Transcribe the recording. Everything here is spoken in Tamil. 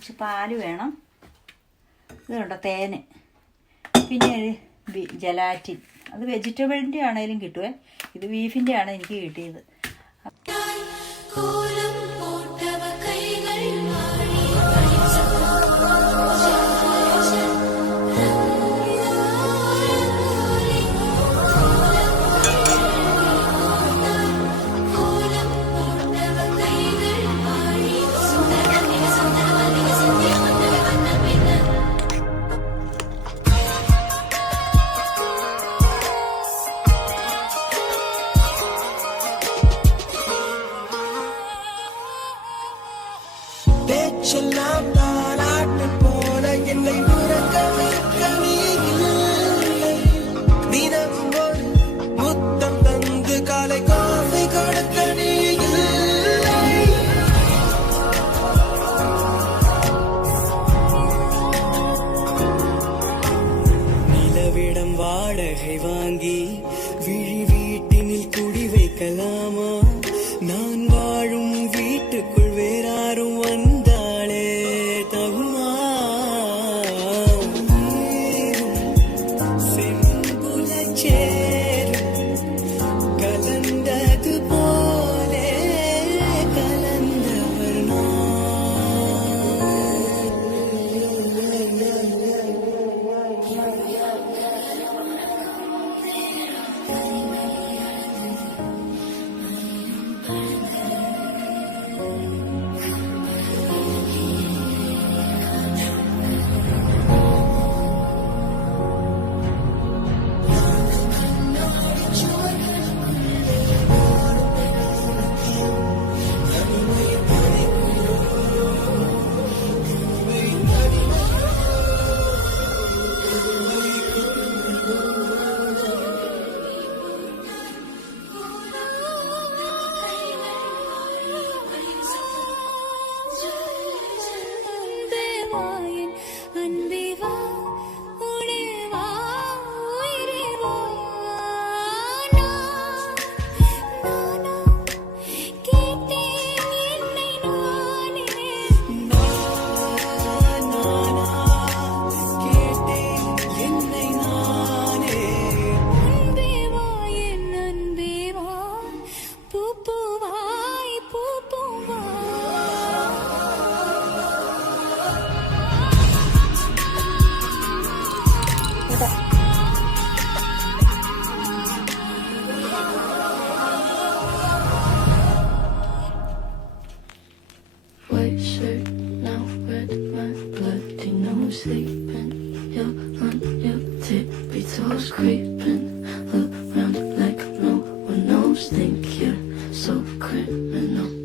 കുറച്ച് പാല് വേണം. ഇത് കണ്ടോ തേന്, പിന്നെ ഒരു ജലാറ്റിൻ. അത് വെജിറ്റബിളിൻ്റെ ആണെങ്കിലും കിട്ടുമേ. ഇത് ബീഫിൻ്റെ ആണ് എനിക്ക് കിട്ടിയത്. வாடகை வாங்கி விழி வீட்டினில் குடி வைக்கலாமா? நான் வாழும் வீட்டுக்குள் வேறாரும் வந்தாளே தகுமா? செம்புல சேரும் கலந்தது போலே கலந்தவர் white shirt now red, my bloody nose sleeping. You're on your tippy toes creeping around like no one knows. Think you're so criminal.